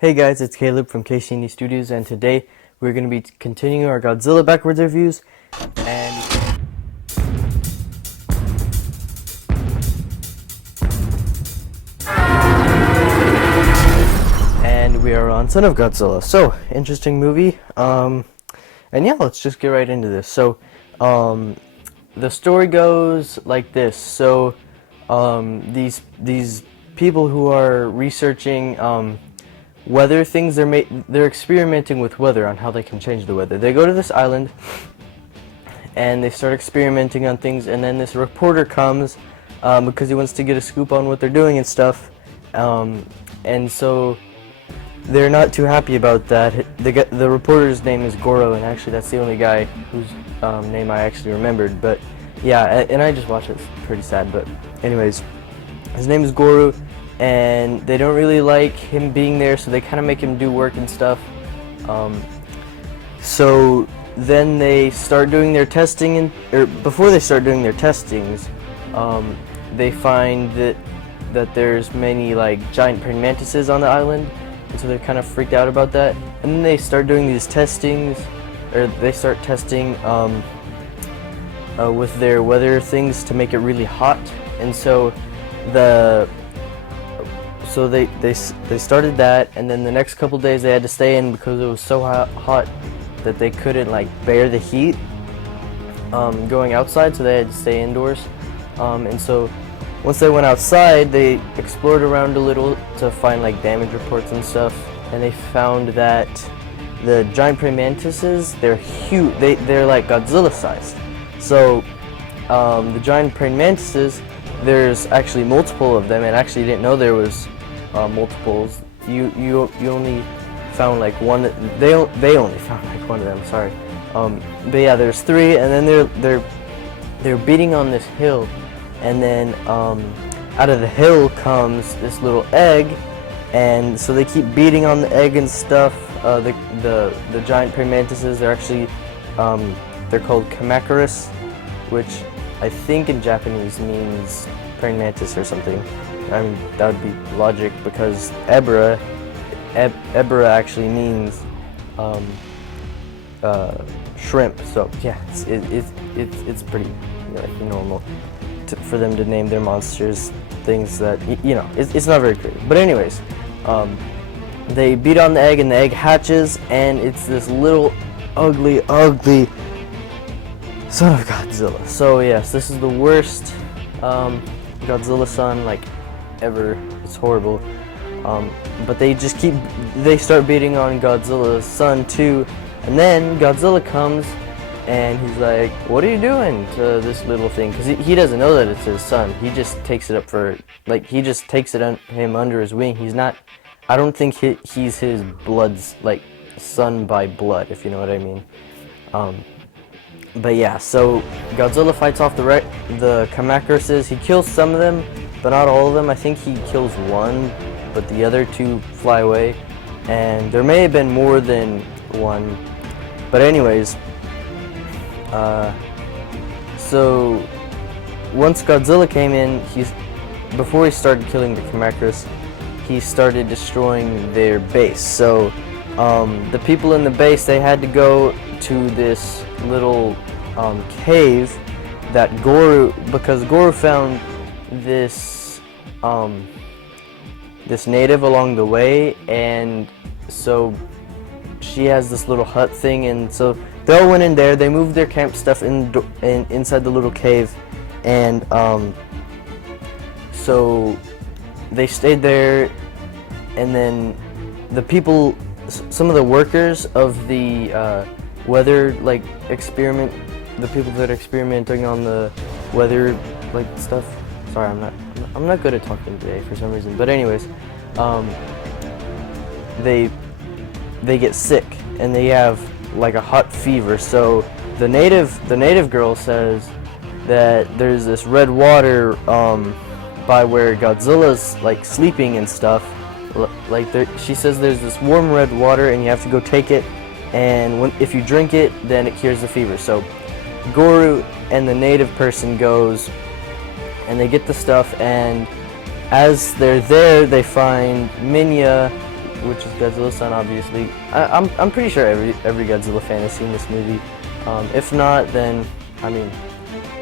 Hey guys, it's Caleb from KCND Studios, and today we're going to be continuing our Godzilla backwards reviews, and we are on Son of Godzilla. So, interesting movie, and yeah, let's just get right into this. So, the story goes like this. So, these people who are researching, weather things, they're experimenting with weather on how they can change the weather. They go to this island and they start experimenting on things, and then this reporter comes because he wants to get a scoop on what they're doing and stuff, and so they're not too happy about that. The reporter's name is Goro, and actually that's the only guy whose name I actually remembered. But yeah, and I just watched it. It's pretty sad, but anyways, his name is Goro, and they don't really like him being there, so they kind of make him do work and stuff. So then they start doing their testing, or before they start doing their testings, they find that there's many like giant praying mantises on the island, and so they're kind of freaked out about that. And then they start doing these testings, or they start testing with their weather things to make it really hot, and so they started that, and then the next couple days they had to stay in because it was so hot that they couldn't like bear the heat going outside, so they had to stay indoors. And so once they went outside, they explored around a little to find like damage reports and stuff, and they found that the giant praying mantises, they're huge. They're like Godzilla sized. So the giant praying mantises, there's actually multiple of them, and actually didn't know there was multiples. You only found like one. They only found like one of them. Sorry. But yeah, there's three, and then they're beating on this hill, and then out of the hill comes this little egg, and so they keep beating on the egg and stuff. The giant praying mantises, they're actually they're called Kamacuras, which I think in Japanese means praying mantis or something. I mean, that would be logic because Ebra actually means shrimp. So yeah, it's pretty like normal for them to name their monsters things that it's not very creative. But anyways, they beat on the egg and the egg hatches, and it's this little ugly Son of Godzilla. So yes, this is the worst Godzilla son like ever. It's horrible. But they start beating on Godzilla's son too, and then Godzilla comes and he's like, "What are you doing to this little thing?" Because he doesn't know that it's his son. He just takes it up for he just takes him under his wing. He's not. I don't think he's his blood's like son by blood, if you know what I mean. But yeah, so Godzilla fights off the Kamacuras. He kills some of them, but not all of them. I think he kills one, but the other two fly away. And there may have been more than one. But anyways, so once Godzilla came in, before he started killing the Kamacuras, he started destroying their base. So the people in the base, they had to go to this little cave that because Goro found this this native along the way, and so she has this little hut thing, and so they all went in there. They moved their camp stuff inside the little cave, and so they stayed there, and then the people, some of the workers of the weather like experiment, the people that are experimenting on the weather like stuff. Sorry, I'm not good at talking today for some reason. But anyways, they get sick and they have like a hot fever. So the native girl says that there's this red water by where Godzilla's like sleeping and stuff. She says there's this warm red water and you have to go take it, and if you drink it, then it cures the fever. So Goro and the native person goes and they get the stuff, and as they're there, they find Minya which is Godzilla's son, obviously. I'm pretty sure every Godzilla fan has seen this movie. If not, then I mean,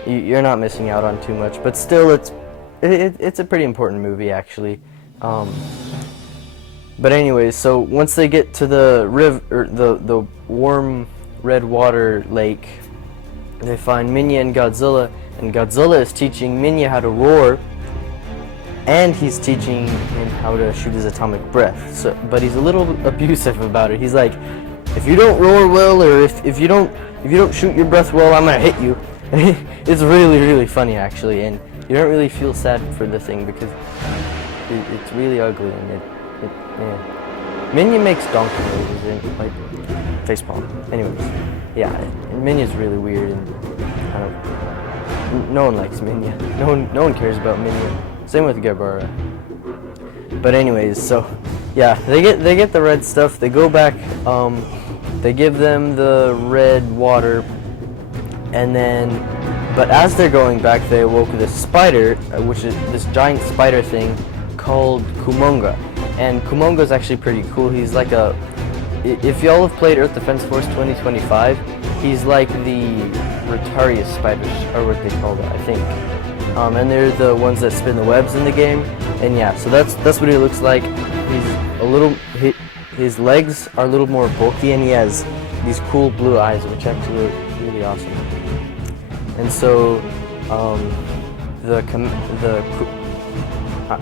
you're not missing out on too much. But still, it's a pretty important movie, actually. But anyways, so once they get to the the warm red water lake, they find Minya and Godzilla is teaching Minya how to roar, and he's teaching him how to shoot his atomic breath. So, but he's a little abusive about it. He's like, if you don't roar well, or if you don't shoot your breath well, I'm gonna hit you. It's really funny, actually, and you don't really feel sad for the thing because it's really ugly, and yeah. Minya makes donkey noises and like facepalm. Anyways, yeah, and Minya's really weird, and I don't. No one likes Minya. No one cares about Minya. Same with Gebara. But anyways, so yeah, they get the red stuff. They go back. They give them the red water, and then, but as they're going back, they awoke this spider, which is this giant spider thing called Kumonga. And Kumonga is actually pretty cool. He's like if y'all have played Earth Defense Force 2025, he's like the Retarius spiders, or what they call it, I think. And they're the ones that spin the webs in the game. And yeah, so that's what he looks like. He's a little, his legs are a little more bulky, and he has these cool blue eyes, which actually look really awesome. And so,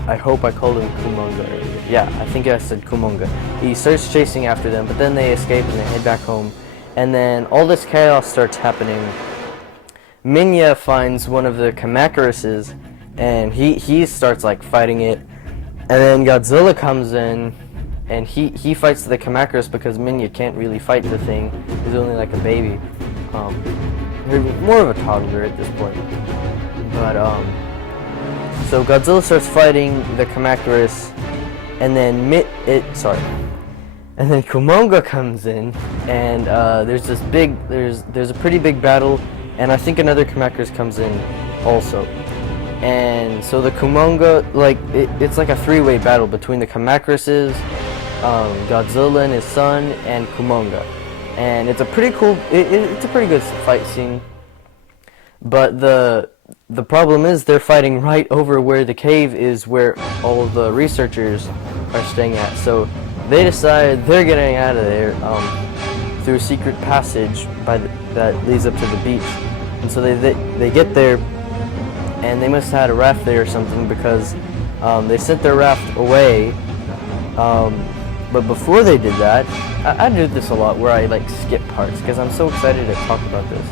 I hope I called him Kumonga earlier. Yeah, I think I said Kumonga. He starts chasing after them, but then they escape and they head back home. And then all this chaos starts happening. Minya finds one of the Kamacuruses, and he starts like fighting it. And then Godzilla comes in, and he fights the Kamacuras because Minya can't really fight the thing. He's only like a baby. More of a toddler at this point. But so Godzilla starts fighting the Kamacurus, and then and then Kumonga comes in, and there's a pretty big battle, and I think another Kamacurus comes in also. And so the Kumonga, like it's like a three-way battle between the Kamacuruses, Godzilla and his son, and Kumonga. And it's a pretty cool, it's a pretty good fight scene. But the problem is they're fighting right over where the cave is, where all the researchers are staying at. So they decide they're getting out of there through a secret passage that leads up to the beach. And so they get there, and they must have had a raft there or something, because they sent their raft away. But before they did that, I do this a lot where I like skip parts because I'm so excited to talk about this.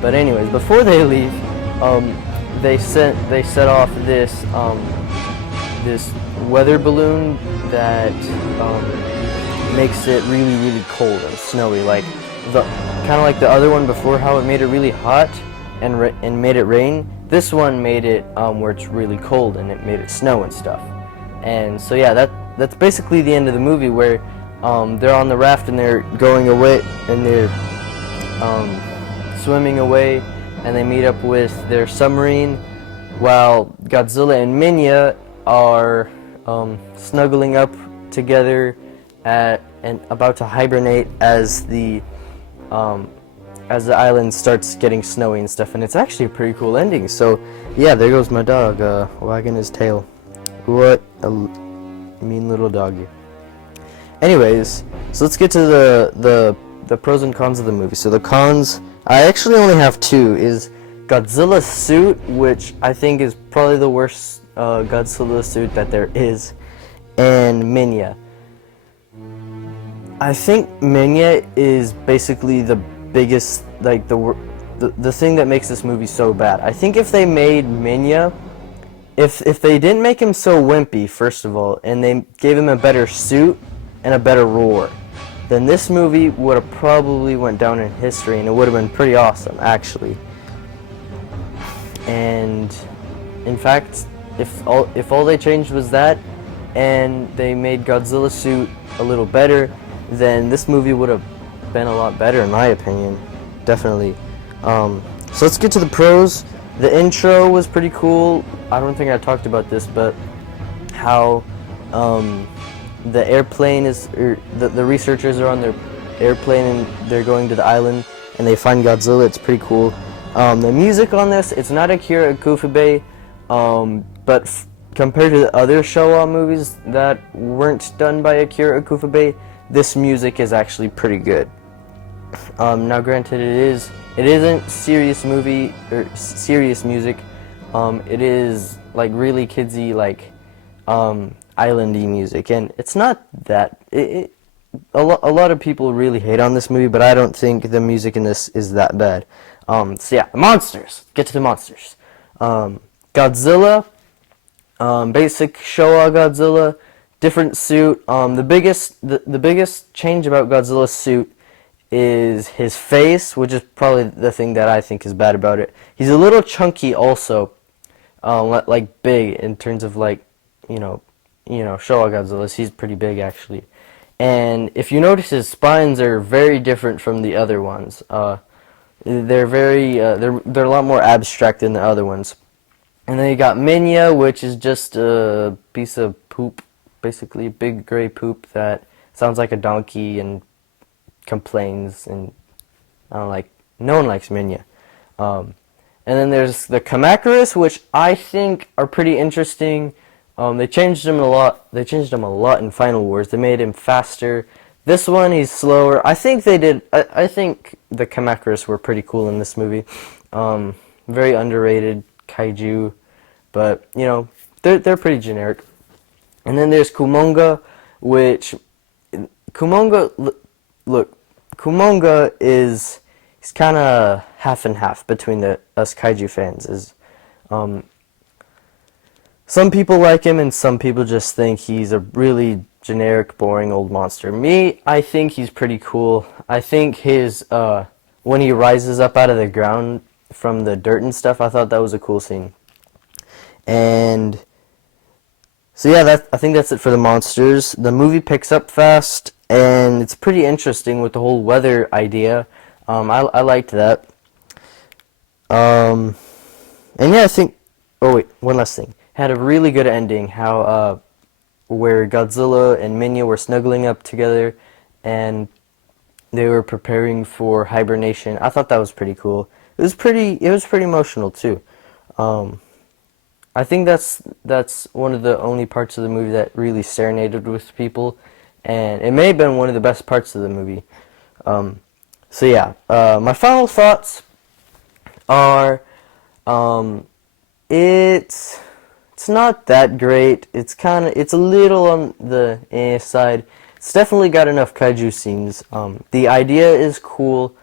But anyways, before they leave, they set off this this weather balloon that makes it really cold and snowy, like kind of like the other one before, how it made it really hot and made it rain. This one made it where it's really cold and it made it snow and stuff. And so yeah, that's basically the end of the movie, where they're on the raft and they're going away, and they're swimming away, and they meet up with their submarine, while Godzilla and Minya are snuggling up together and about to hibernate as the island starts getting snowy and stuff. And it's actually a pretty cool ending. So yeah, there goes my dog wagging his tail. What a mean little doggy. Anyways, so let's get to the pros and cons of the movie. So the cons, I actually only have two, is Godzilla's suit, which I think is probably the worst Godzilla suit that there is, and Minya. I think Minya is basically the biggest, like the thing that makes this movie so bad. I think if they made Minya, if they didn't make him so wimpy, first of all, and they gave him a better suit and a better roar, then this movie would have probably went down in history, and it would have been pretty awesome, actually. And in fact, if all they changed was that, and they made Godzilla's suit a little better, then this movie would have been a lot better, in my opinion. Definitely. So let's get to the pros. The intro was pretty cool. I don't think I talked about this, but how the airplane is, or the researchers are on their airplane and they're going to the island and they find Godzilla. It's pretty cool. The music on this, it's not Akira Ifukube, but compared to the other Showa movies that weren't done by Akira Ifukube, this music is actually pretty good. Now granted, it isn't serious movie or serious music. It is like really kidsy, like islandy music, and it's not that. A lot of people really hate on this movie, but I don't think the music in this is that bad. So yeah, the monsters. Get to the monsters. Godzilla, basic Showa Godzilla, different suit. The biggest change about Godzilla's suit is his face, which is probably the thing that I think is bad about it. He's a little chunky also, like big in terms of like, Showa Godzilla's. He's pretty big actually. And if you notice, his spines are very different from the other ones. They're a lot more abstract than the other ones. And then you got Minya, which is just a piece of poop, basically big gray poop that sounds like a donkey and complains, and I don't like. No one likes Minya. And then there's the Kamacuras, which I think are pretty interesting. They changed him a lot. They changed him a lot in Final Wars. They made him faster. This one, he's slower. I think they did. I think the Kamacuras were pretty cool in this movie. Very underrated kaiju, but they're pretty generic. And then there's Kumonga, which Kumonga. Look, Kumonga is kind of half and half between us kaiju fans. Some people like him, and some people just think he's a really generic, boring old monster. Me, I think he's pretty cool. I think his when he rises up out of the ground from the dirt and stuff, I thought that was a cool scene. And so yeah, I think that's it for the monsters. The movie picks up fast, and it's pretty interesting with the whole weather idea. I liked that. And yeah, I think. Oh wait, one last thing. Had a really good ending. How where Godzilla and Minya were snuggling up together, and they were preparing for hibernation. I thought that was pretty cool. It was pretty emotional too. I think that's one of the only parts of the movie that really serenaded with people, and it may have been one of the best parts of the movie. So yeah, my final thoughts are, it's not that great. It's a little on the side. It's definitely got enough kaiju scenes. The idea is cool.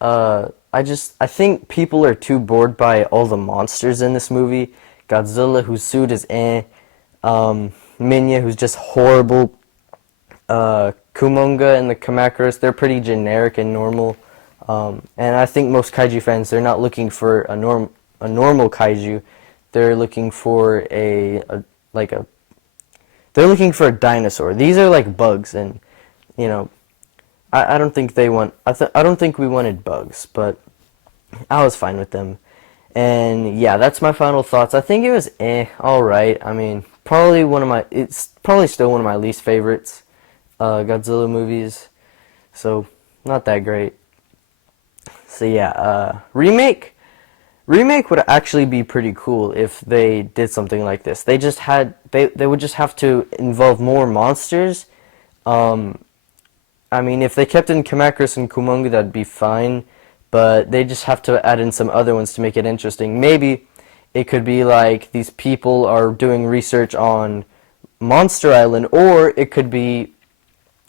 I think people are too bored by all the monsters in this movie. Godzilla, whose suit is Minya, who's just horrible. Kumonga and the Kamacuras, they're pretty generic and normal. And I think most kaiju fans, they're not looking for a normal kaiju. They're looking for they're looking for a dinosaur. These are like bugs, and I don't think they want. I don't think we wanted bugs, but I was fine with them. And yeah, that's my final thoughts. I think it was all right. I mean, it's probably still one of my least favorites Godzilla movies. So not that great. So yeah, remake would actually be pretty cool if they did something like this. They would just have to involve more monsters. I mean, if they kept in Kamacuras and Kumonga, that'd be fine, but they just have to add in some other ones to make it interesting. Maybe it could be like these people are doing research on Monster Island, or it could be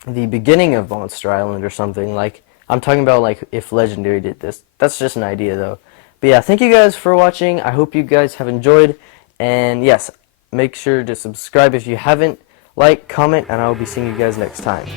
the beginning of Monster Island or something. Like, I'm talking about like if Legendary did this. That's just an idea though. But yeah, thank you guys for watching. I hope you guys have enjoyed. And yes, make sure to subscribe if you haven't. Like, comment, and I'll be seeing you guys next time.